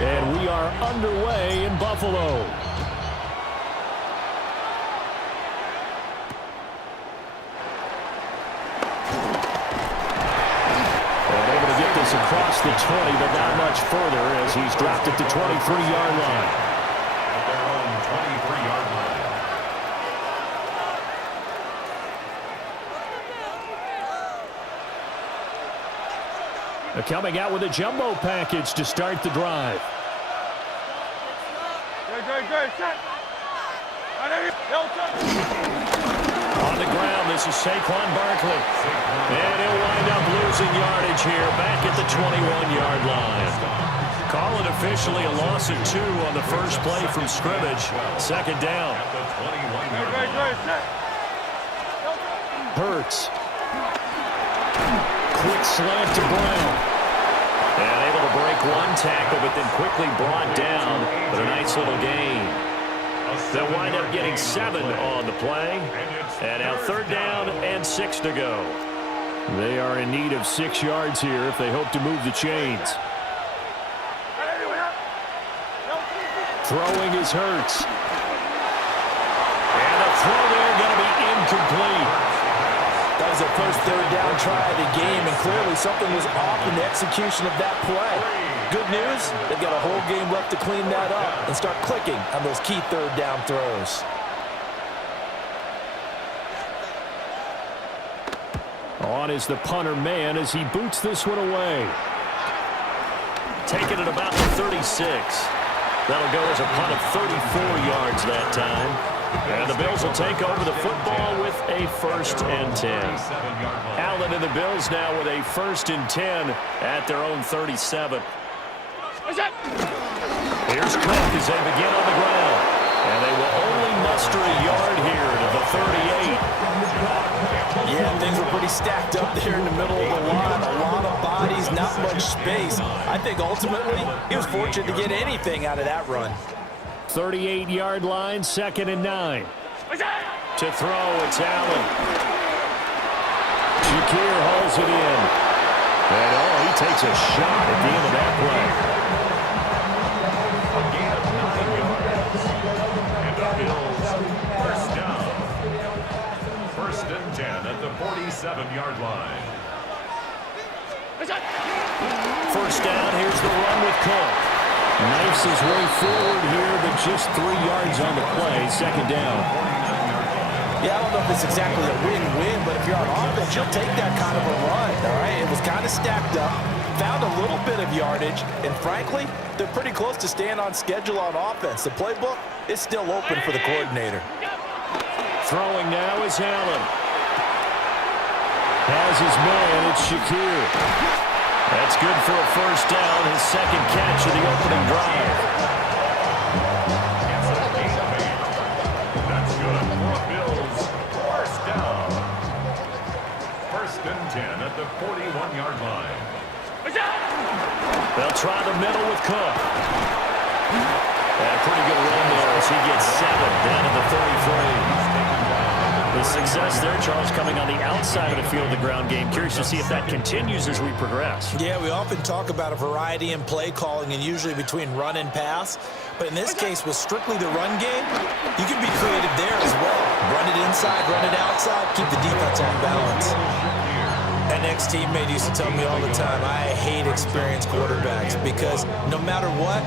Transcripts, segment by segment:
And we are underway in Buffalo. Across the 20, but not much further as he's dropped at the 23-yard line. At their own 23-yard line. Coming out with a jumbo package to start the drive. On the ground, this is Saquon Barkley. And he'll wind up losing yardage here back at the 21-yard line. Call it officially a loss of 2 on the first play from scrimmage. Second down. Hurts. Quick slant to Brown. And able to break one tackle, but then quickly brought down. But a nice little gain. They'll wind up getting 7 on the play. And now 3rd down and 6 to go. They are in need of 6 yards here if they hope to move the chains. Throwing is Hurts. And the throw there going to be incomplete. That was their first 3rd down try of the game, and clearly something was off in the execution of that play. Good news, they've got a whole game left to clean that up and start clicking on those key 3rd down throws. On is the punter man as he boots this one away. Taking it about the 36. That'll go as a punt of 34 yards that time. And the Bills will take over the football with a 1st and 10. Allen and the Bills now with a 1st and 10 at their own 37. Here's Cook as they begin on the ground. And they will only muster a yard here to the 38. Yeah, things were pretty stacked up there in the middle of the line. A lot of bodies, not much space. I think ultimately he was fortunate to get anything out of that run. 38-yard line, 2nd and 9. To throw, it's Allen. Shakir hauls it in. And he takes a shot at the end of that play. A gain of 9 yards. And the Bills, 1st down. 1st and 10 at the 47-yard line. 1st down, here's the run with Cook. Knifes his way forward here, but just 3 yards on the play. 2nd down. Yeah, I don't know if it's exactly a win-win, but if you're on offense, you'll take that kind of a run, all right? It was kind of stacked up, found a little bit of yardage, and frankly, they're pretty close to staying on schedule on offense. The playbook is still open for the coordinator. Throwing now is Allen. Has his man, it's Shakir. That's good for a 1st down, his 2nd catch of the opening drive. That's good for a Bills 1st down. 1st and 10 at the 41-yard line. They'll try the middle with Cook. Pretty good run there as he gets 7 down at the 33. The success there, Charles, coming on the outside of the field, the ground game. Curious to see if that continues as we progress. Yeah, we often talk about a variety in play calling and usually between run and pass. But in this case, with strictly the run game, you can be creative there as well. Run it inside, run it outside, keep the defense on balance. An ex-teammate used to tell me all the time, I hate experienced quarterbacks because no matter what,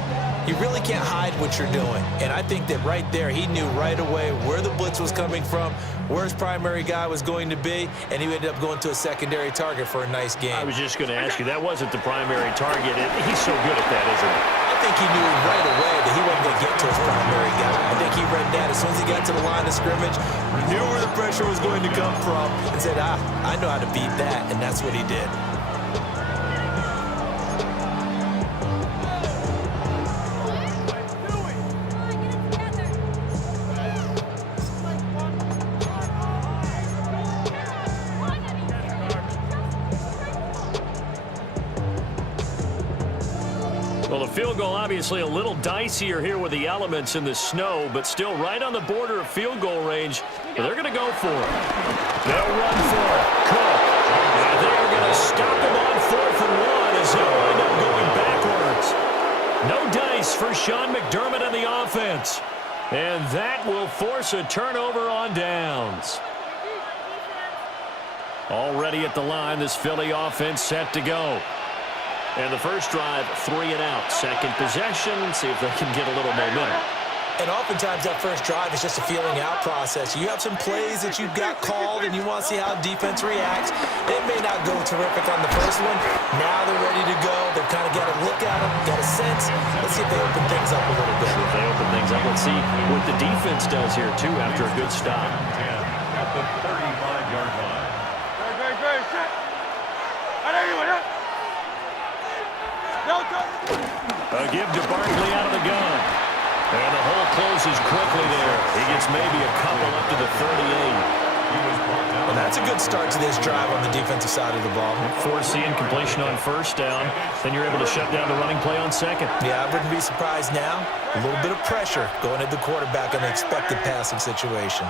you really can't hide what you're doing. And I think that right there, he knew right away where the blitz was coming from, where his primary guy was going to be, and he ended up going to a secondary target for a nice game. I was just going to ask you, that wasn't the primary target. He's so good at that, isn't he? I think he knew right away that he wasn't going to get to his primary guy. I think he read that as soon as he got to the line of scrimmage, knew where the pressure was going to come from, and said, I know how to beat that, and that's what he did. Well, the field goal obviously a little dicier here with the elements in the snow, but still right on the border of field goal range. But they're going to go for it. They'll run for it. Cook. And they're going to stop him on 4th and 1 as he'll wind up going backwards. No doubt. for Sean McDermott and the offense. And that will force a turnover on downs. Already at the line, this Philly offense set to go. And the first drive, 3 and out. Second possession, see if they can get a little momentum. And oftentimes that first drive is just a feeling out process. You have some plays that you've got called and you want to see how defense reacts. It may not go terrific on the first one. Now they're ready to go. They've kind of got a look at them, got a sense. Let's see if they open things up a little bit. See if they open things up. Let's see what the defense does here, too, after a good stop. 10 at the 35-yard line. A give to Barkley out of the gun. And the hole closes quickly there. He gets maybe a couple up to the 38. And that's a good start to this drive on the defensive side of the ball. Force the incompletion on first down. Then you're able to shut down the running play on second. Yeah, I wouldn't be surprised now. A little bit of pressure going at the quarterback in an expected passing situation.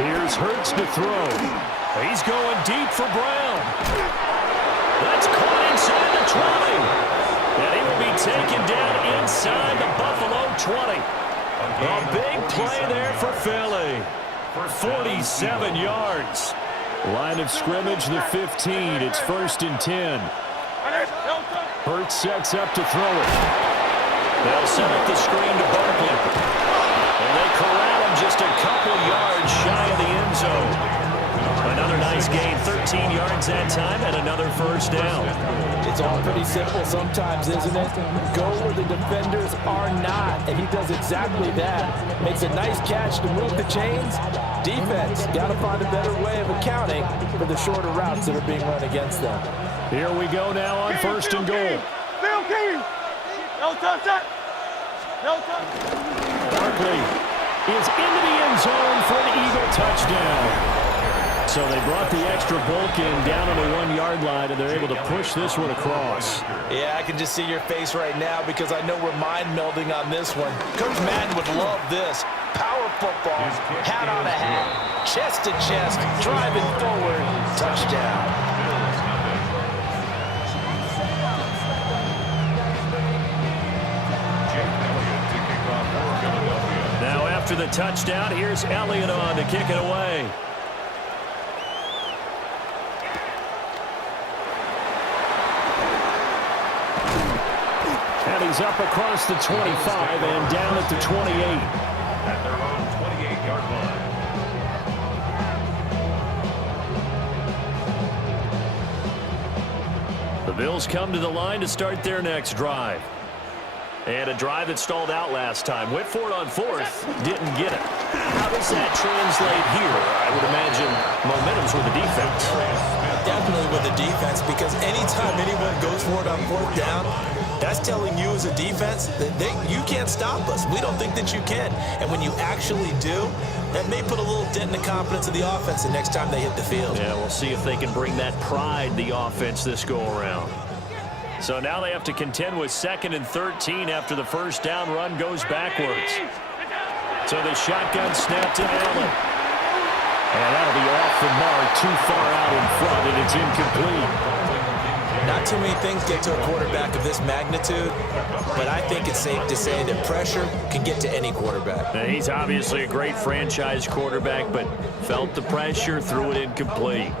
Here's Hurts to throw. He's going deep for Brown. That's caught inside the 20. And he will be taken down inside the Buffalo 20. A big play there for Philly. 47 yards. Line of scrimmage, the 15. It's 1st and 10. Hurts sets up to throw it. They'll set up the screen to Barkley. And they corral him just a couple yards shy of the end zone. Another nice gain, 13 yards that time, and another first down. It's all pretty simple sometimes, isn't it? Go where the defenders are not, and he does exactly that. Makes a nice catch to move the chains. Defense, got to find a better way of accounting for the shorter routes that are being run against them. Here we go now on 1st and goal. Barkley is into the end zone for an Eagle touchdown. So they brought the extra bulk in down on the 1-yard line, and they're able to push this one across. Yeah, I can just see your face right now because I know we're mind melding on this one. Coach Madden would love this. Power football, hat on a hat, chest to chest, driving forward, touchdown. Now after the touchdown, here's Elliott on to kick it away. And he's up across the 25 and down at the 28. At their own 28-yard line. The Bills come to the line to start their next drive. And a drive that stalled out last time. Went for it on 4th, didn't get it. How does that translate here? I would imagine momentum's with the defense. Definitely with the defense, because anytime anyone goes for it on 4th down, that's telling you as a defense that you can't stop us. We don't think that you can. And when you actually do, that may put a little dent in the confidence of the offense the next time they hit the field. Yeah, we'll see if they can bring that pride, the offense, this go-around. So now they have to contend with 2nd and 13 after the first down run goes backwards. So the shotgun snap to Allen. And that'll be off the mark, too far out in front, and it's incomplete. Not too many things get to a quarterback of this magnitude, but I think it's safe to say that pressure can get to any quarterback. And he's obviously a great franchise quarterback, but felt the pressure, threw it incomplete.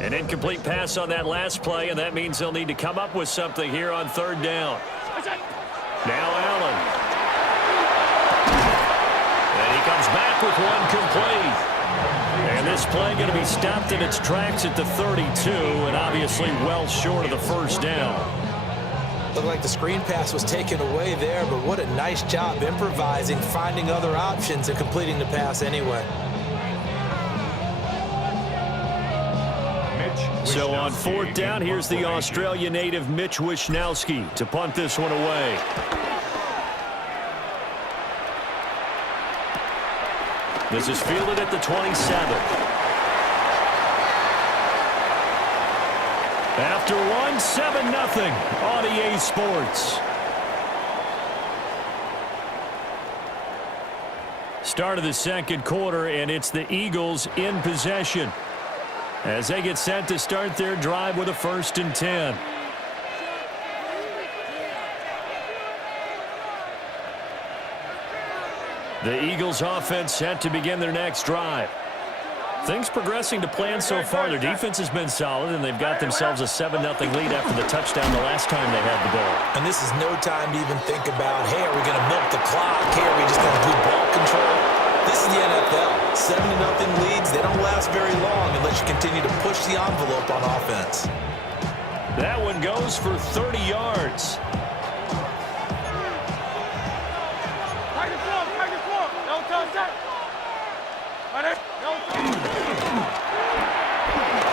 An incomplete pass on that last play, and that means they'll need to come up with something here on 3rd down. Now Allen. And he comes back with one complete. And this play going to be stopped in its tracks at the 32, and obviously well short of the first down. Looked like the screen pass was taken away there, but what a nice job improvising, finding other options, and completing the pass anyway. So on 4th down, here's the Australia native Mitch Wishnowsky to punt this one away. This is fielded at the 27. After one, 7-0 on EA Sports. Start of the second quarter, and it's the Eagles in possession as they get set to start their drive with a 1st and 10. The Eagles offense set to begin their next drive. Things progressing to plan so far. Their defense has been solid, and they've got themselves a 7-0 lead after the touchdown the last time they had the ball. And this is no time to even think about, hey, are we going to milk the clock? Hey, are we just going to do ball control? This is the NFL. 7-0 leads, they don't last very long unless you continue to push the envelope on offense. That one goes for 30 yards.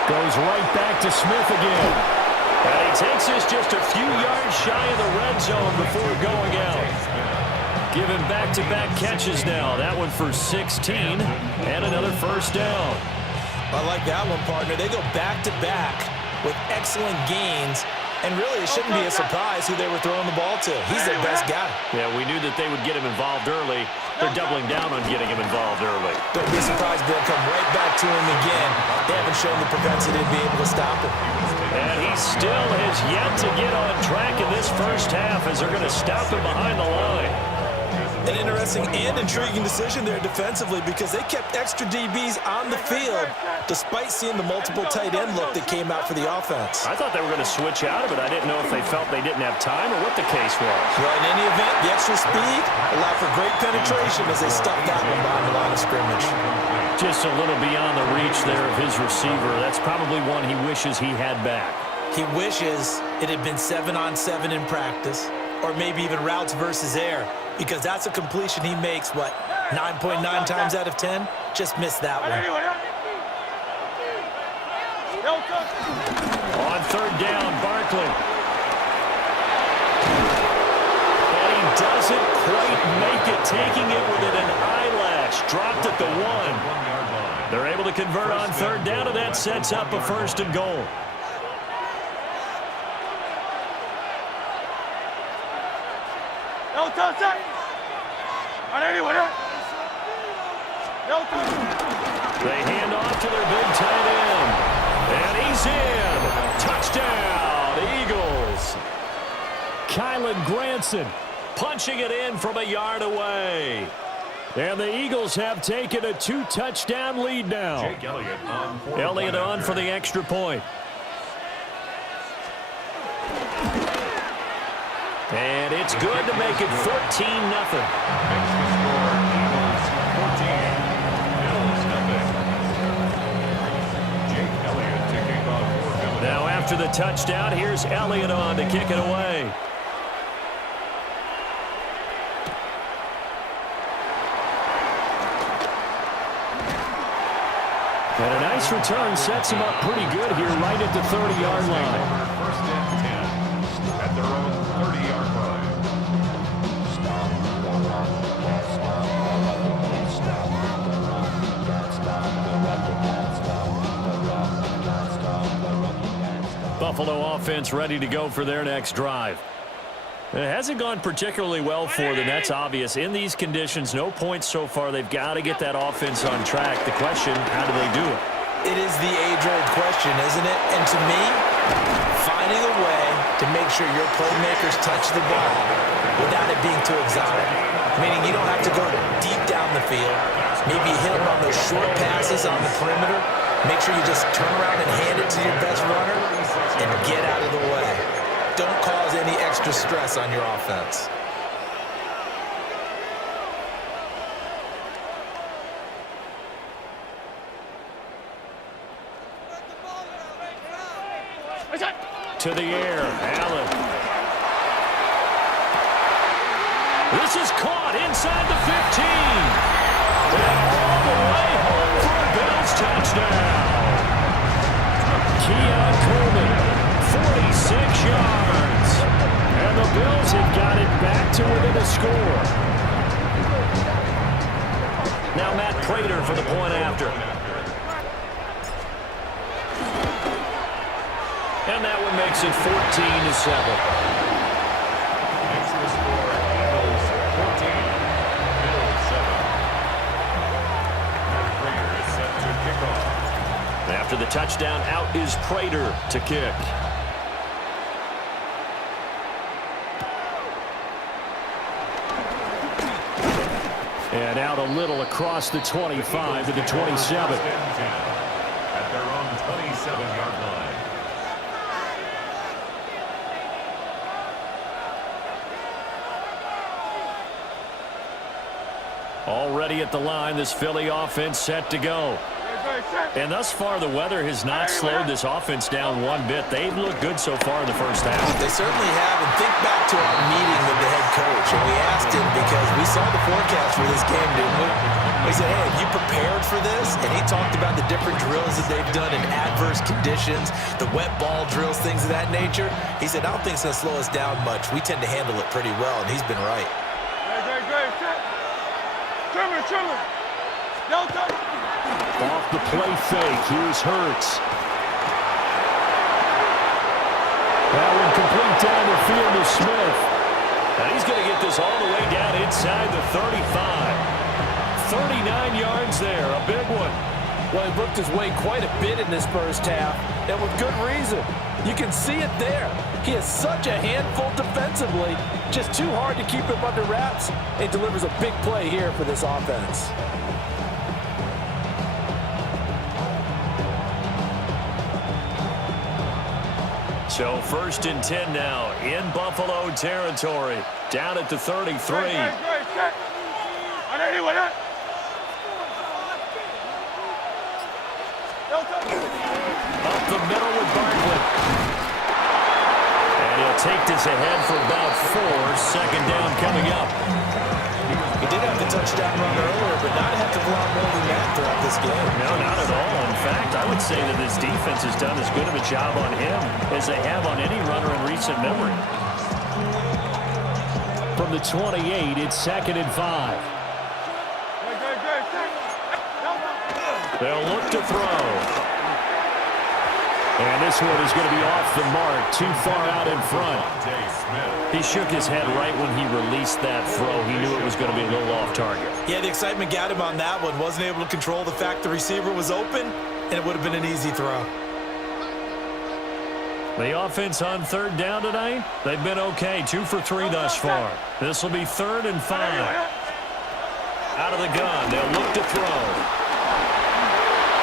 Goes right back to Smith again. And he takes us just a few yards shy of the red zone before going out. Given back-to-back catches now. That one for 16 and another first down. I like that one, partner. They go back-to-back with excellent gains. And really, it shouldn't be a surprise who they were throwing the ball to. He's their best guy. Yeah, we knew that they would get him involved early. They're doubling down on getting him involved early. Don't be surprised if they'll come right back to him again. They haven't shown the propensity to be able to stop him. And he still has yet to get on track in this first half as they're going to stop him behind the line. An interesting and intriguing decision there defensively because they kept extra DBs on the field despite seeing the multiple tight end look that came out for the offense. I thought they were going to switch out of it. I didn't know if they felt they didn't have time or what the case was. Well, in any event, the extra speed allowed for great penetration as they stuffed that one behind the line of scrimmage. Just a little beyond the reach there of his receiver. That's probably one he wishes he had back. He wishes it had been 7-on-7 in practice or maybe even routes versus air. Because that's a completion he makes, what, 9.9 times out of 10? Just missed that one. On third down, Barkley. And he doesn't quite make it, taking it within an eyelash. Dropped at the 1. They're able to convert on third down, and that sets up a first and goal. They hand off to their big tight end. And he's in. Touchdown, Eagles. Kylan Granson punching it in from a yard away. And the Eagles have taken a 2-touchdown lead now. Elliott on for the extra point. And it's good to make it 14-0. Now after the touchdown, here's Elliott on to kick it away. And a nice return sets him up pretty good here right at the 30-yard line. First and 10 at their own 30-yard line. Buffalo offense ready to go for their next drive. It hasn't gone particularly well for them. That's obvious. In these conditions, no points so far. They've got to get that offense on track. The question, how do they do it? It is the age-old question, isn't it? And to me, finding a way to make sure your playmakers touch the ball without it being too exotic. Meaning you don't have to go deep down the field. Maybe hit them on those short passes on the perimeter. Make sure you just turn around and hand it to your best runner and get out of the way. Don't cause any extra stress on your offense. To the air, Allen. This is caught inside the 15. And all the way home for a Bills touchdown. Keon Coleman, 46 yards. And the Bills have got it back to within a score. Now Matt Prater for the point after. And that one makes it 14-7. Makes the score Eagles 14, Bills 7. Matt Prater is set to kick off. After the touchdown, out is Prater to kick. And out a little across the 25 to the 27. At their own 27-yard line. Already at the line, this Philly offense set to go. And thus far, the weather has not slowed this offense down one bit. They've looked good so far in the first half. They certainly have. And think back to our meeting with the head coach. And we asked him because we saw the forecast for this game, didn't we? We said, hey, have you prepared for this? And he talked about the different drills that they've done in adverse conditions, the wet ball drills, things of that nature. He said, I don't think it's going to slow us down much. We tend to handle it pretty well, and he's been right. Off the play fake, here's Hurts. That one complete down the field to Smith. And he's going to get this all the way down inside the 35. 39 yards there, a big one. Well, he looked his way quite a bit in this first half, and with good reason. You can see it there. He is such a handful defensively, just too hard to keep him under wraps. It delivers a big play here for this offense. So 1st and 10 now in Buffalo territory. Down at the 33. Up the middle with Barkley. And he'll take this ahead for about 4. Second down coming up. He did have the touchdown run earlier, but not have to go out more than that throughout this game. No, not at all. In fact, I would say that this defense has done as good of a job on him as they have on any runner in recent memory. From the 28, it's 2nd and 5. They'll look to throw. And this one is going to be off the mark, too far out in front. He shook his head right when he released that throw. He knew it was going to be a little off target. Yeah, the excitement got him on that one. Wasn't able to control the fact the receiver was open, and it would have been an easy throw. The offense on 3rd down tonight, they've been okay. 2 for 3 thus far. This will be 3rd and 5. Out of the gun, they'll look to throw.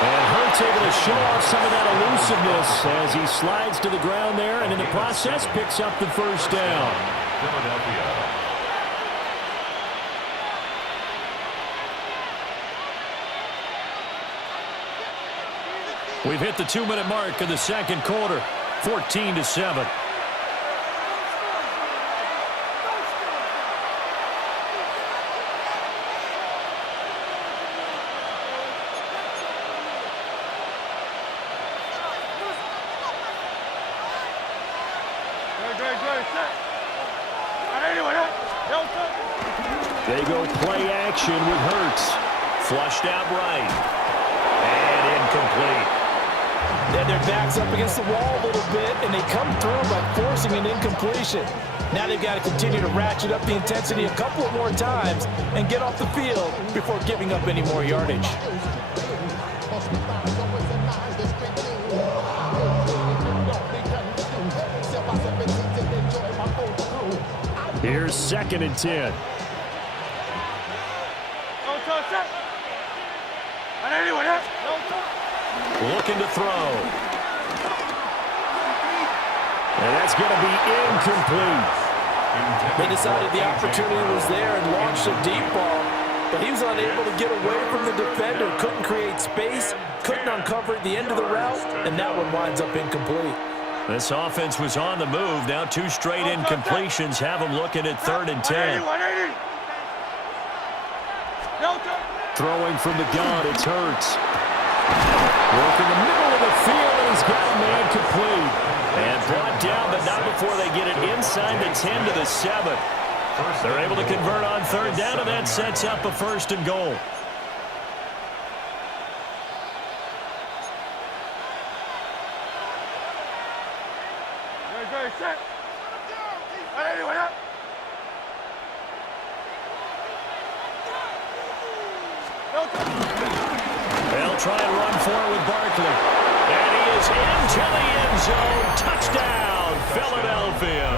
And Hurts able to show off some of that elusiveness as he slides to the ground there, and in the process picks up the first down. Philadelphia. We've hit the 2-minute mark of the second quarter, 14-7. They go play action with Hurts. Flushed out right. And incomplete. Then their back's up against the wall a little bit, and they come through by forcing an incompletion. Now they've got to continue to ratchet up the intensity a couple of more times and get off the field before giving up any more yardage. Here's 2nd and 10. Looking to throw. And that's going to be incomplete. They decided the opportunity was there and launched a deep ball, but he was unable to get away from the defender, couldn't create space, couldn't uncover the end of the route, and that one winds up incomplete. This offense was on the move. Now 2 straight incompletions have them looking at 3rd and 10. Throwing from the gun, it's Hurts. Work in the middle of the field, and he's got a man complete. And brought down, but not before they get it inside the 10 to the 7. They're able to convert on 3rd down, and that sets up a 1st and goal. They'll try and run for it with Barkley. And he is into the end zone. Touchdown, Philadelphia.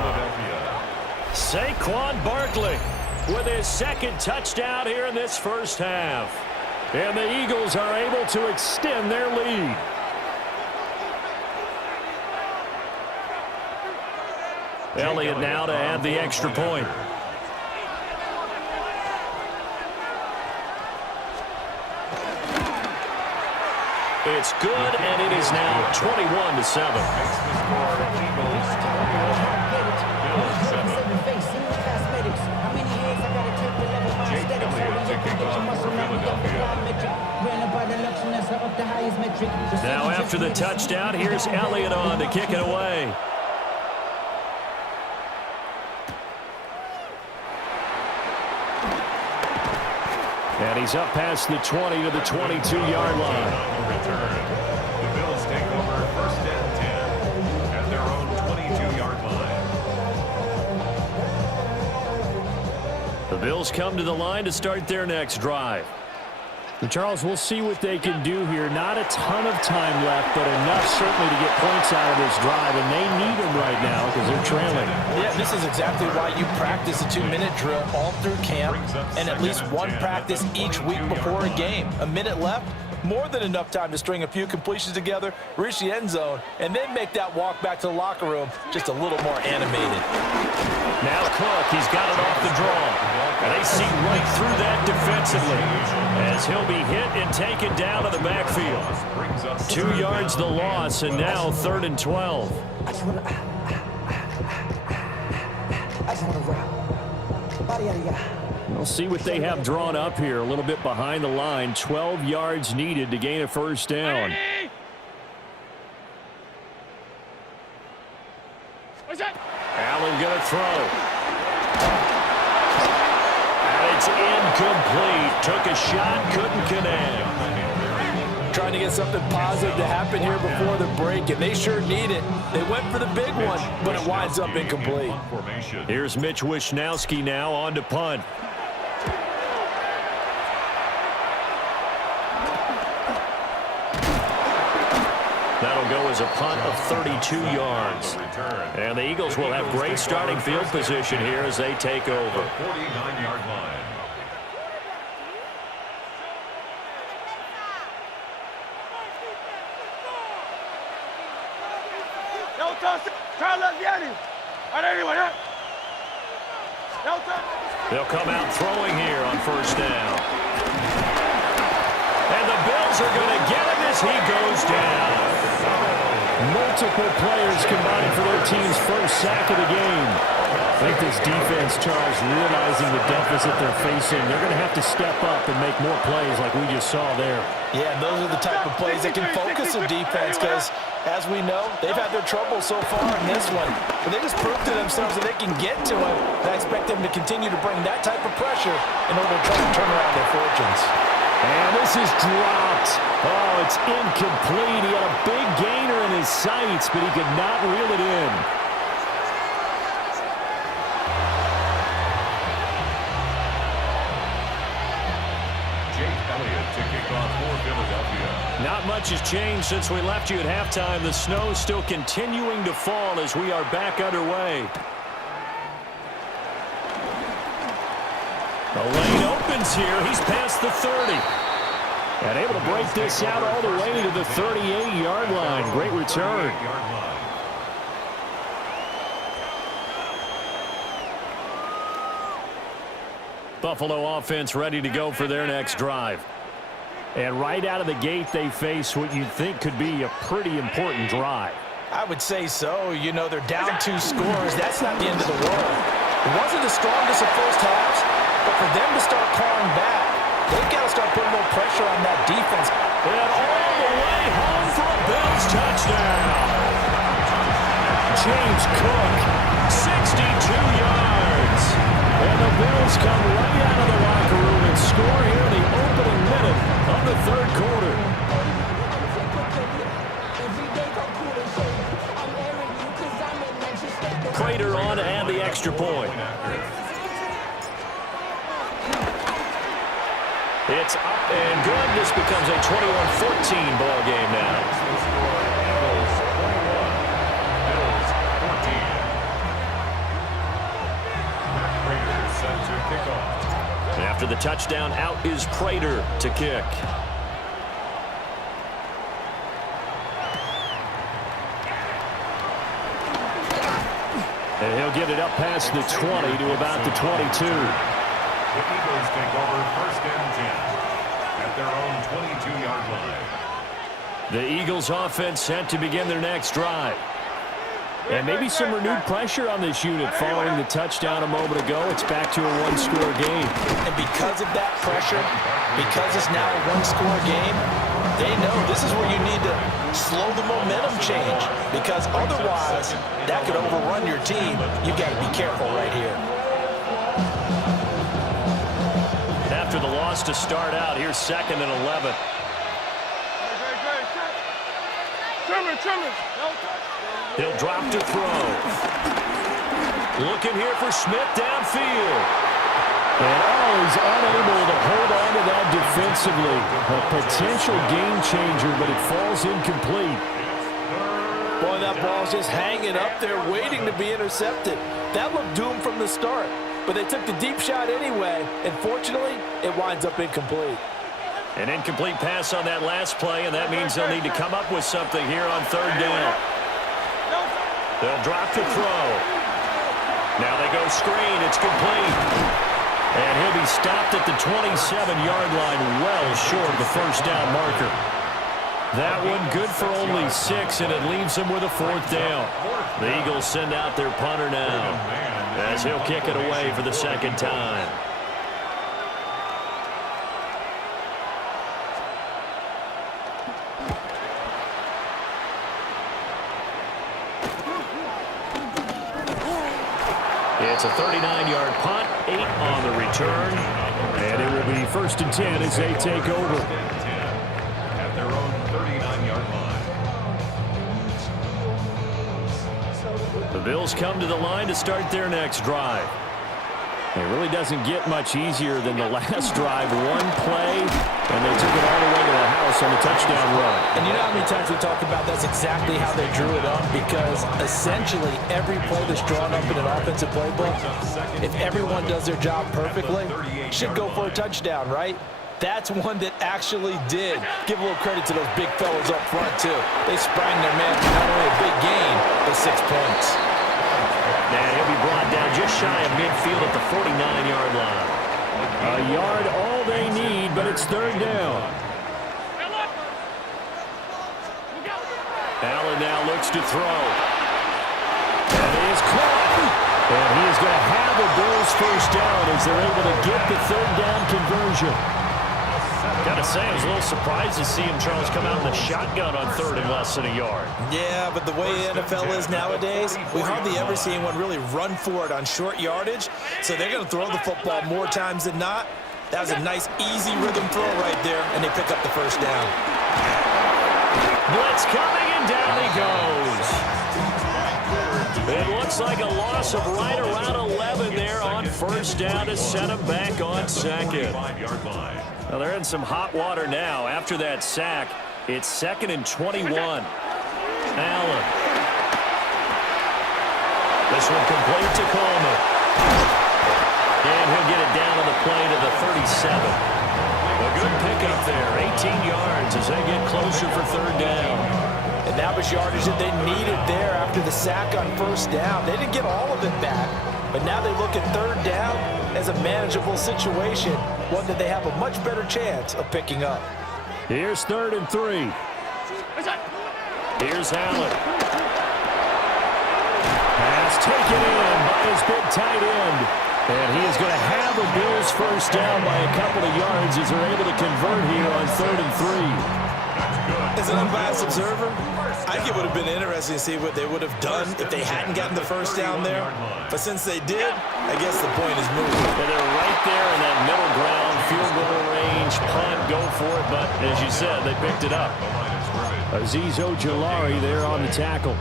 Saquon Barkley with his second touchdown here in this first half. And the Eagles are able to extend their lead. Elliott now to add the extra point. It's good, and it is now 21-7. Now after the touchdown, here's Elliott on to kick it away. And he's up past the 20 to the 22-yard line. The Bills take over first and 10 at their own 22-yard line. The Bills come to the line to start their next drive. And Charles, we'll see what they can do here. Not a ton of time left, but enough certainly to get points out of this drive, and they need them right now because they're trailing. Yeah, this is exactly why you practice a 2-minute drill all through camp and at least one practice each week before a game. A minute left, more than enough time to string a few completions together, reach the end zone, and then make that walk back to the locker room just a little more animated. Now Cook, he's got it off the draw. And they see right through that defensively as he'll be hit and taken down to the backfield. 2 yards the loss, and now 3rd and 12. I just want to rock. Body out of ya. We'll see what they have drawn up here. A little bit behind the line. 12 yards needed to gain a first down. Allen going to throw. And it's incomplete. Took a shot, couldn't connect. Trying to get something positive to happen here before the break, and they sure need it. They went for the big one, but it winds up incomplete. Here's Mitch Wishnowski now on to punt. That'll go as a punt of 32 yards. And the Eagles will have great starting field position here as they take over. 49-yard line. They'll come out throwing here on first down. And the Bills are going to get him as he goes down. Multiple players combining for their team's first sack of the game. I think this defense, Charles, realizing the deficit they're facing, they're going to have to step up and make more plays like we just saw there. Yeah, those are the type of plays that can focus a defense because, as we know, they've had their trouble so far in this one. But they just proved to themselves that they can get to it. And I expect them to continue to bring that type of pressure in order to try to turn around their fortunes. And this is dropped. Oh, it's incomplete. He had a big gainer in his sights, but he could not reel it in. Not much has changed since we left you at halftime. The snow still continuing to fall as we are back underway. The lane opens here. He's past the 30. And able to break this out all the way to the 38-yard line. Great return. Buffalo offense ready to go for their next drive. And right out of the gate, they face what you'd think could be a pretty important drive. I would say so. You know, they're down 2 scores. That's not the end of the world. It wasn't the strongest of first halves, but for them to start clawing back, they've got to start putting a little pressure on that defense. And all the way home for a Bills touchdown. James Cook, 62 yards. And the Bills come right out of the locker room and score here in the opening minute of the 3rd quarter. Prater on to add the extra point. It's up and good. This becomes a 21-14 ball game now. Set to kick off. the touchdown, out is Prater to kick. And he'll get it up past the 20 to about the 22. The Eagles take over 1st and 10 at their own 22-yard line. The Eagles offense set to begin their next drive. And maybe some renewed pressure on this unit following the touchdown a moment ago. It's back to a one-score game. And because of that pressure, because it's now a one-score game, they know this is where you need to slow the momentum change, because otherwise that could overrun your team. You've got to be careful right here. After the loss to start out, here's 2nd and 11. He'll drop to throw. Looking here for Smith downfield. And he's unable to hold on to that defensively. A potential game changer, but it falls incomplete. Boy, that ball's just hanging up there, waiting to be intercepted. That looked doomed from the start, but they took the deep shot anyway, and fortunately, it winds up incomplete. An incomplete pass on that last play, and that means they'll need to come up with something here on 3rd down. They'll drop to throw. Now they go screen. It's complete. And he'll be stopped at the 27-yard line, well short of the 1st down marker. That one good for only 6, and it leaves them with a 4th down. The Eagles send out their punter now, as he'll kick it away for the 2nd time. It's a 39-yard punt, 8 on the return, and it will be 1st and 10 as they take over. At their own 39-yard line. The Bills come to the line to start their next drive. It really doesn't get much easier than the last drive. One play, and they took it all the way to the house on the touchdown run. And you know how many times we talk about that's exactly how they drew it up, because essentially every play that's drawn up in an offensive playbook, if everyone does their job perfectly, should go for a touchdown, right? That's one that actually did. Give a little credit to those big fellas up front, too. They sprang their man for not only a big gain, but 6 points. And he'll be brought down just shy of midfield at the 49-yard line. A yard all they need, but it's 3rd down. Allen now looks to throw. And he is caught. And he is going to have a Bills 1st down as they're able to get the 3rd down conversion. Gotta say, I was a little surprised to see him, Charles, come out in the shotgun on 3rd and less than a yard. Yeah, but the way the NFL is nowadays, we hardly ever see anyone really run for it on short yardage, so they're going to throw the football more times than not. That was a nice, easy rhythm throw right there, and they pick up the 1st down. Blitz coming, and down he goes. It looks like a loss of right around 11 there on 1st down to send him back on 2nd. Well, they're in some hot water now. After that sack, it's 2nd and 21. Allen. This one complete to Coleman. And he'll get it down on the play to the 37. A good pickup there, 18 yards as they get closer for 3rd down. And that was yardage that they needed there after the sack on 1st down. They didn't get all of it back, but now they look at 3rd down as a manageable situation, one that they have a much better chance of picking up. Here's 3rd and 3. Here's Allen. Pass taken in by his big tight end. And he is going to have a Bills 1st down by a couple of yards as they're able to convert here on 3rd and 3. As an unbiased observer, I think it would have been interesting to see what they would have done if they hadn't gotten the 1st down there. But since they did, I guess the point is moved. Well, they're right there in that middle ground, field goal range, punt, go for it. But as you said, they picked it up. Ejayr26show there on the tackle.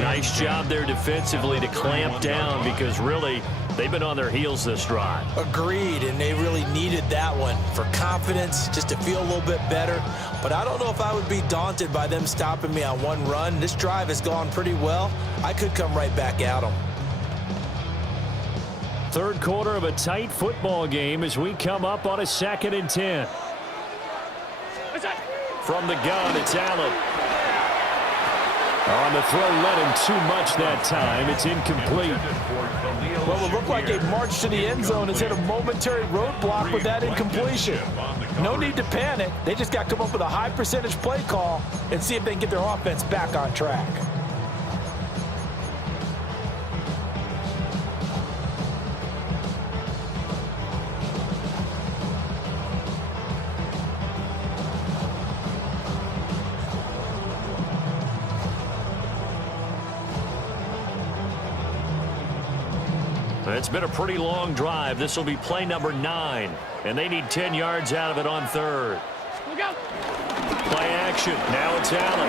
Nice job there defensively to clamp down, because really they've been on their heels this drive. Agreed, and they really needed that one for confidence, just to feel a little bit better. But I don't know if I would be daunted by them stopping me on one run. This drive has gone pretty well. I could come right back at them. Third quarter of a tight football game as we come up on a 2nd and 10. From the gun, it's Allen. On the throw, led him too much that time. It's incomplete. Well, it looked like a march to the end zone has hit a momentary roadblock with that incompletion. No need to panic. They just got to come up with a high percentage play call and see if they can get their offense back on track. It's been a pretty long drive. This will be play number 9, and they need 10 yards out of it on 3rd. Play action. Now it's Allen.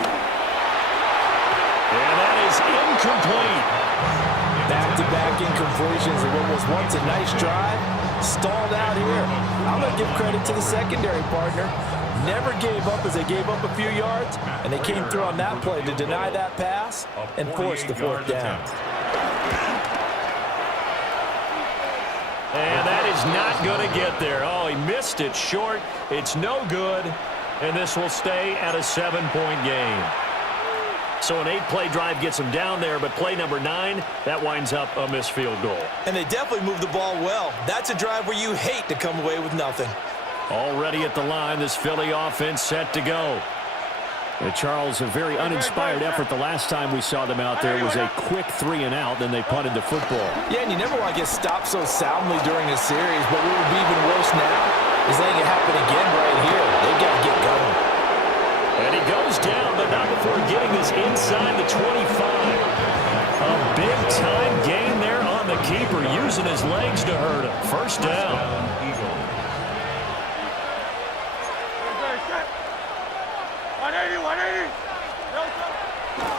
And that is incomplete. Back-to-back incompletions of what was once a nice drive. Stalled out here. I'm going to give credit to the secondary partner. Never gave up as they gave up a few yards, and they came through on that play to deny that pass and force the 4th down. And that is not going to get there. Oh, he missed it short. It's no good. And this will stay at a 7-point game. So an 8-play drive gets him down there, but play number 9, that winds up a missed field goal. And they definitely moved the ball well. That's a drive where you hate to come away with nothing. Already at the line, this Philly offense set to go. Charles, a very uninspired effort the last time we saw them out there was a quick 3-and-out, then they punted the football. Yeah, and you never want to get stopped so soundly during a series, but what would be even worse now is letting it happen again right here. They got to get going. And he goes down, but not before getting this inside the 25. A big-time gain there on the keeper, using his legs to hurt him. First down.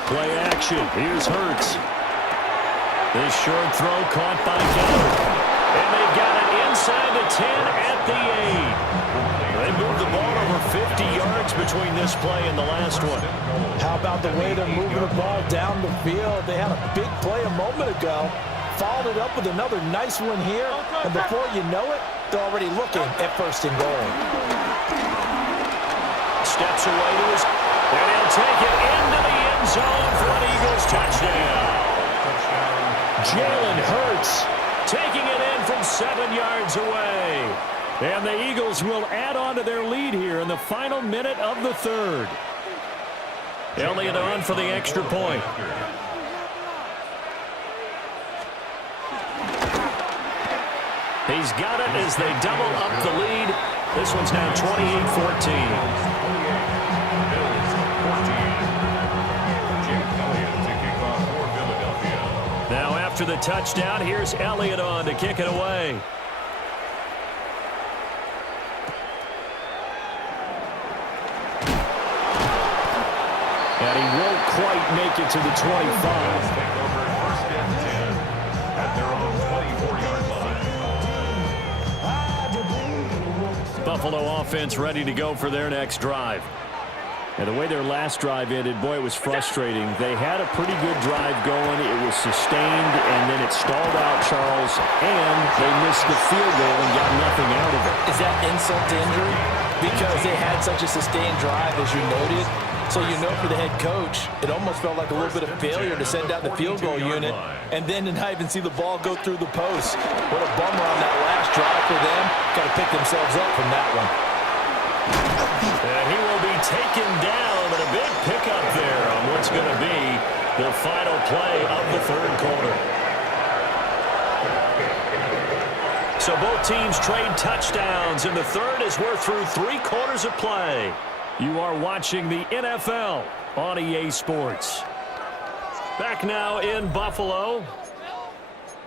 Play action. Here's Hurts. This short throw caught by Keller. And they've got it inside the 10 at the 8. They moved the ball over 50 yards between this play and the last one. How about the way they're moving the ball down the field? They had a big play a moment ago. Followed it up with another nice one here. And before you know it, they're already looking at 1st and goal. Steps away to his... And he'll take it into the end zone for an Eagles touchdown. Jalen Hurts taking it in from 7 yards away. And the Eagles will add on to their lead here in the final minute of the 3rd. Elliott on for the extra point. He's got it as they double up the lead. This one's now 28-14. Now after the touchdown, here's Elliott on to kick it away. And he won't quite make it to the 25. Buffalo offense ready to go for their next drive. And the way their last drive ended, boy, it was frustrating. They had a pretty good drive going. It was sustained, and then it stalled out, Charles, and they missed the field goal and got nothing out of it. Is that insult to injury? Because they had such a sustained drive, as you noted. So you know for the head coach, it almost felt like a little bit of failure to send out the field goal unit and then to not even see the ball go through the post. What a bummer on that last drive for them. Got to pick themselves up from that one. And he will be taken down, but a big pickup there on what's going to be the final play of the 3rd quarter. So both teams trade touchdowns, and the 3rd as we're through 3 quarters of play. You are watching the NFL on EA Sports. Back now in Buffalo.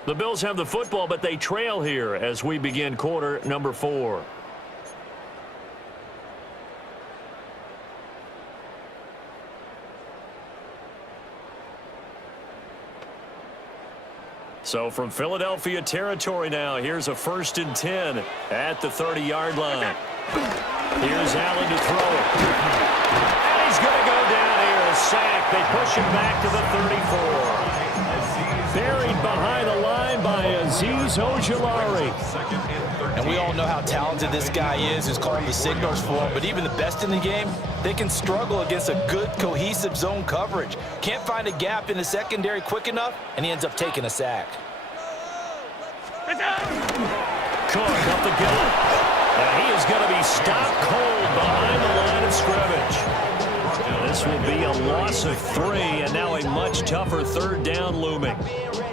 The Bills have the football, but they trail here as we begin quarter number 4. So from Philadelphia territory now, here's a 1st and 10 at the 30-yard line. Here's Allen to throw it. And he's going to go down here, a sack. They push him back to the 34. Buried behind the line by Azeez Ojulari. And we all know how talented this guy is, who's called the signals for him. But even the best in the game, they can struggle against a good, cohesive zone coverage. Can't find a gap in the secondary quick enough, and he ends up taking a sack. Cook up the gut. And he is going to be stopped cold behind the line of scrimmage. This will be a loss of 3, and now a much tougher third down looming.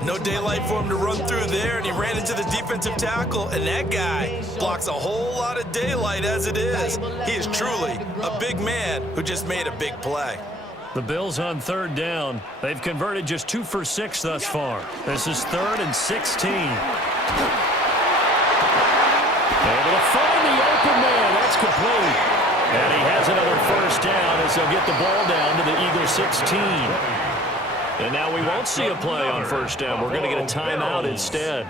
No daylight for him to run through there, and he ran into the defensive tackle, and that guy blocks a whole lot of daylight as it is. He is truly a big man who just made a big play. The Bills on third down. They've converted just 2 for 6 thus far. This is 3rd and 16. Able to find the open man. That's complete. And he has another first down as they'll get the ball down to the Eagles 16. And now we won't see a play on first down. We're going to get a timeout instead.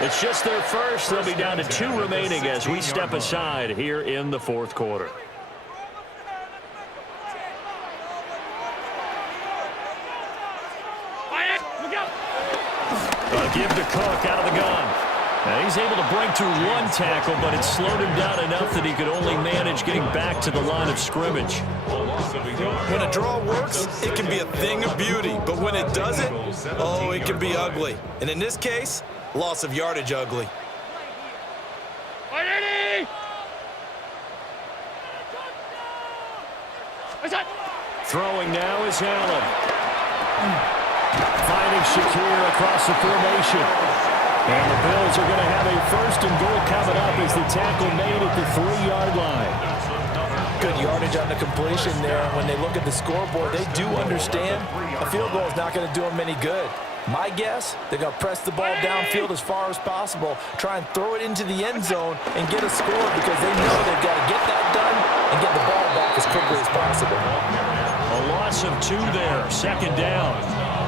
It's just their first. They'll be down to 2 remaining as we step aside here in the 4th quarter. A give to Cook out of the gun. And he's able to break through 1 tackle, but it slowed him down enough that he could only manage getting back to the line of scrimmage. When a draw works, it can be a thing of beauty. But when it doesn't, oh, it can be ugly. And in this case, loss of yardage ugly. Throwing now is Allen. Finding Shakir across the formation. And the Bills are going to have a 1st and goal coming up as the tackle made at the 3-yard line. Good yardage on the completion there. When they look at the scoreboard, they do understand a field goal is not going to do them any good. My guess, they're going to press the ball downfield as far as possible, try and throw it into the end zone and get a score because they know they've got to get that done and get the ball back as quickly as possible. A loss of 2 there, 2nd down.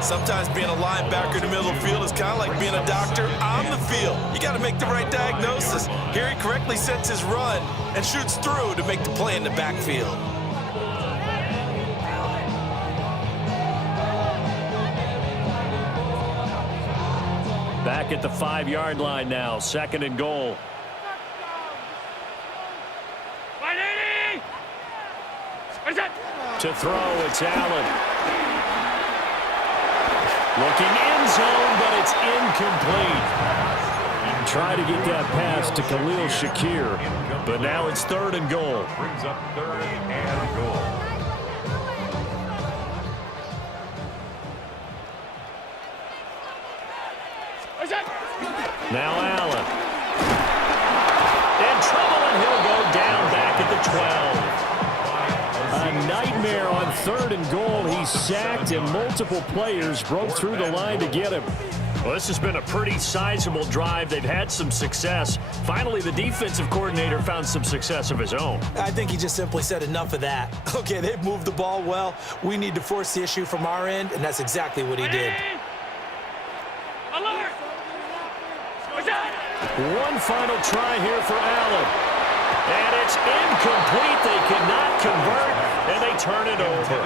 Sometimes being a linebacker in the middle of the field is kind of like being a doctor on the field. You got to make the right diagnosis. Here he correctly sets his run and shoots through to make the play in the backfield. Back at the 5-yard line now, 2nd and goal. To throw, it's Allen. Looking end zone, but it's incomplete. Try to get that pass to Khalil Shakir, but now it's 3rd and goal. Brings up 3rd and goal. Now Allen. In trouble, and he'll go down back at the 12. A nightmare on 3rd and goal. He's sacked, and multiple players broke through the line to get him. Well, this has been a pretty sizable drive. They've had some success. Finally, the defensive coordinator found some success of his own. I think he just simply said enough of that. Okay, they've moved the ball well. We need to force the issue from our end, and that's exactly what he did. One final try here for Allen. And it's incomplete. They cannot convert, and they turn it over.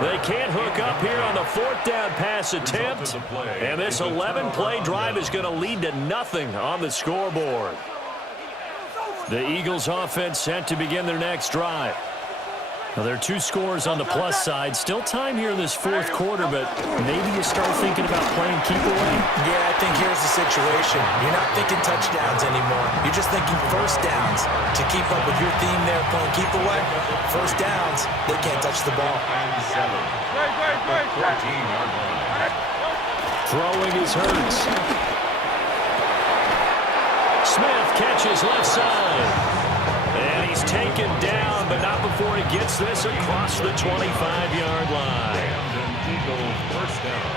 They can't hook up here on the 4th down pass attempt. And this 11-play drive is going to lead to nothing on the scoreboard. The Eagles offense set to begin their next drive. Now, there are 2 scores on the plus side. Still time here in this 4th quarter, but maybe you start thinking about playing keep away? Yeah, I think here's the situation. You're not thinking touchdowns anymore. You're just thinking first downs. To keep up with your theme there, playing keep away, first downs, they can't touch the ball. Throwing is Hurts. Smith catches left side. And he's taken down, but not before he gets this across the 25-yard line. Eagles first down.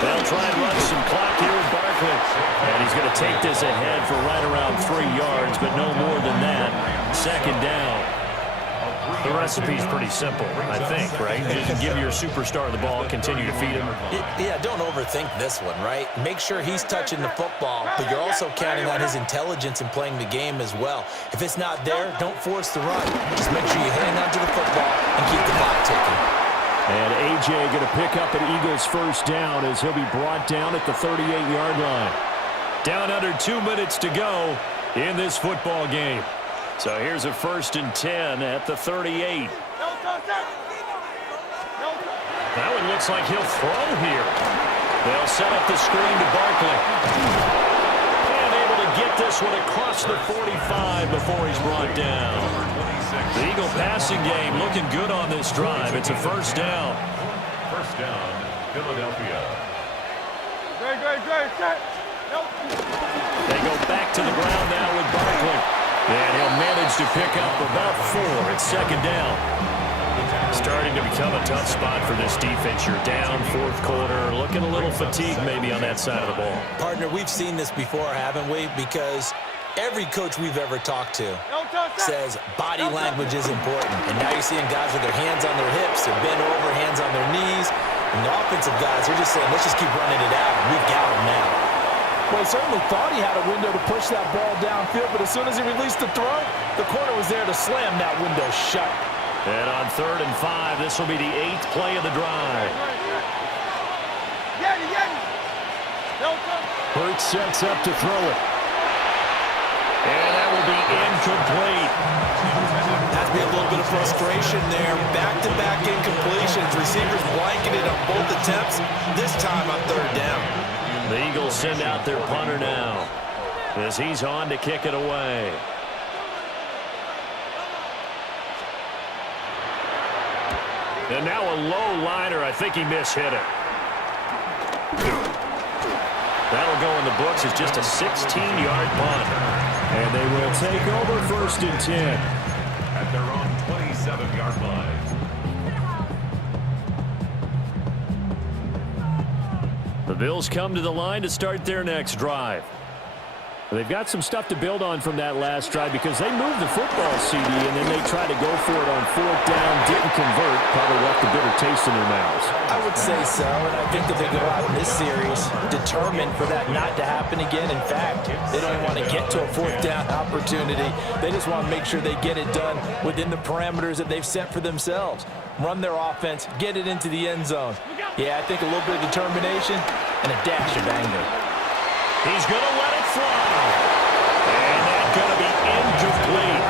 They'll try and run some clock here with Barkley. And he's going to take this ahead for right around 3 yards, but no more than that. 2nd down. The recipe's pretty simple, I think, right? Just give your superstar the ball, continue to feed him. Yeah, don't overthink this one, right? Make sure he's touching the football, but you're also counting on his intelligence in playing the game as well. If it's not there, don't force the run. Just make sure you hang on to the football and keep the clock ticking. And A.J. going to pick up an Eagles first down as he'll be brought down at the 38-yard line. Down under 2 minutes to go in this football game. So here's a 1st and 10 at the 38. That one looks like he'll throw here. They'll set up the screen to Barkley. And able to get this one across the 45 before he's brought down. The Eagle passing game looking good on this drive. It's a 1st down. 1st down, Philadelphia. They go back to the ground now with Barkley. And he'll manage to pick up about 4. It's 2nd down. Starting to become a tough spot for this defense. You're down 4th quarter. Looking a little fatigued maybe on that side of the ball. Partner, we've seen this before, haven't we? Because every coach we've ever talked to says body language is important. And now you're seeing guys with their hands on their hips, they're bent over, hands on their knees. And the offensive guys, they're just saying, let's just keep running it out. We've got them now. Well, he certainly thought he had a window to push that ball downfield, but as soon as he released the throw, the corner was there to slam that window shut. And on 3rd and 5, this will be the 8th play of the drive. Hurts sets up to throw it. And that will be incomplete. Has to be a little bit of frustration there. Back-to-back incompletions. Receivers blanketed on both attempts. This time on 3rd down. The Eagles send out their punter now as he's on to kick it away. And now a low liner. I think he mishit it. That'll go in the books as just a 16-yard punt. And they will take over 1st and 10. At their own 27-yard line. The Bills come to the line to start their next drive. They've got some stuff to build on from that last drive because they moved the football, CD, and then they tried to go for it on 4th down, didn't convert, probably left a bitter taste in their mouths. I would say so, and I think that they go out in this series determined for that not to happen again. In fact, they don't even want to get to a 4th down opportunity. They just want to make sure they get it done within the parameters that they've set for themselves. Run their offense, get it into the end zone. Yeah, I think a little bit of determination and a dash of anger. He's going to let it fly. And that's going to be incomplete.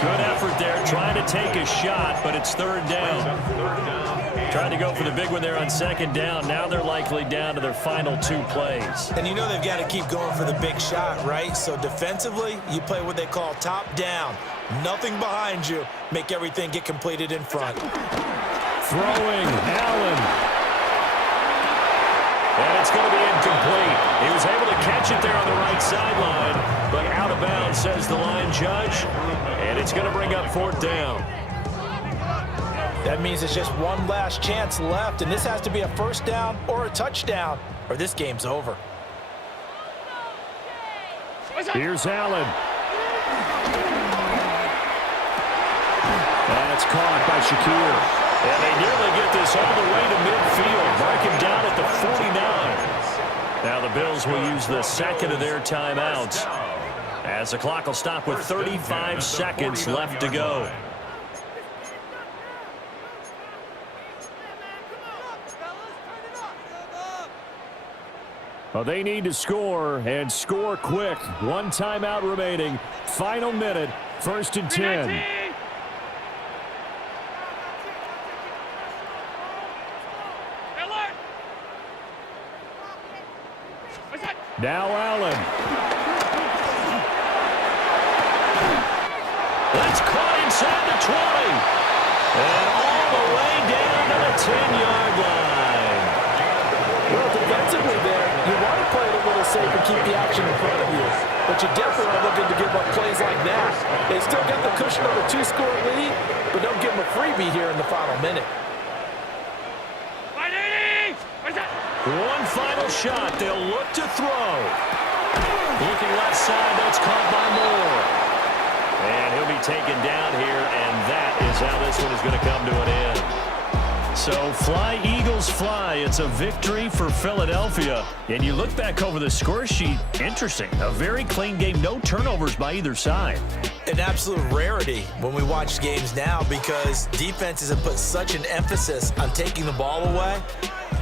Good effort there, trying to take a shot, but it's 3rd down. Trying to go for the big one there on 2nd down. Now they're likely down to their final 2 plays. And you know they've got to keep going for the big shot, right? So defensively, you play what they call top down. Nothing behind you. Make everything get completed in front. Throwing, Allen. And it's going to be incomplete. He was able to catch it there on the right sideline, but out of bounds, says the line judge. And it's going to bring up 4th down. That means it's just one last chance left, and this has to be a 1st down or a touchdown, or this game's over. Here's Allen. That's caught by Shakir. And they nearly get this all the way to midfield. Mark him down at the 49. Now the Bills will use the 2nd of their timeouts as the clock will stop with 35 seconds left to go. Well, they need to score and score quick. 1 timeout remaining. Final minute. 1st and 10. Now Allen. That's caught inside the 20. And all the way down to the 10-yard line. Well, defensively there, you want to play it a little safe and keep the action in front of you. But you definitely are looking to give up plays like that. They still got the cushion of a 2-score lead, but don't give them a freebie here in the final minute. One final shot. They'll look to throw. Looking left side. That's caught by Moore. And he'll be taken down here, and that is how this one is going to come to an end. So fly, Eagles, fly. It's a victory for Philadelphia. And you look back over the score sheet, interesting. A very clean game, no turnovers by either side. An absolute rarity when we watch games now because defenses have put such an emphasis on taking the ball away.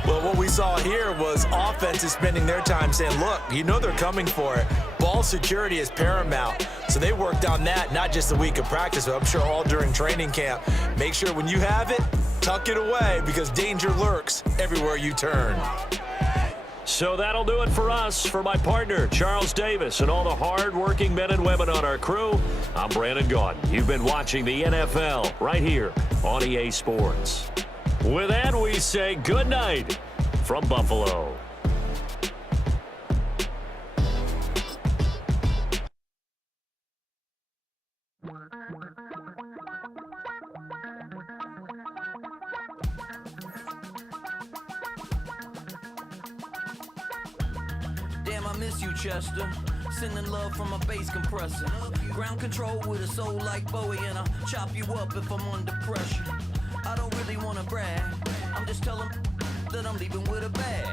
Well, what we saw here was offenses spending their time saying, look, you know they're coming for it. Ball security is paramount. So they worked on that, not just a week of practice, but I'm sure all during training camp. Make sure when you have it, tuck it away because danger lurks everywhere you turn. So that'll do it for us. For my partner, Charles Davis, and all the hard-working men and women on our crew, I'm Brandon Gaudin. You've been watching the NFL right here on EA Sports. With that, we say good night from Buffalo. Damn, I miss you, Chester. Sending love from a bass compressor. Ground control with a soul like Bowie, and I'll chop you up if I'm under pressure. I don't really wanna brag. I'm just telling that I'm leaving with a bag.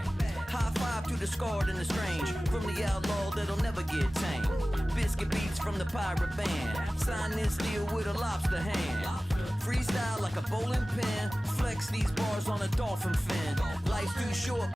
High five to the scarred and the strange. From the outlaw that'll never get tamed. Biscuit beats from the pirate band. Sign this deal with a lobster hand. Freestyle like a bowling pin. Flex these bars on a dolphin fin. Life's too short.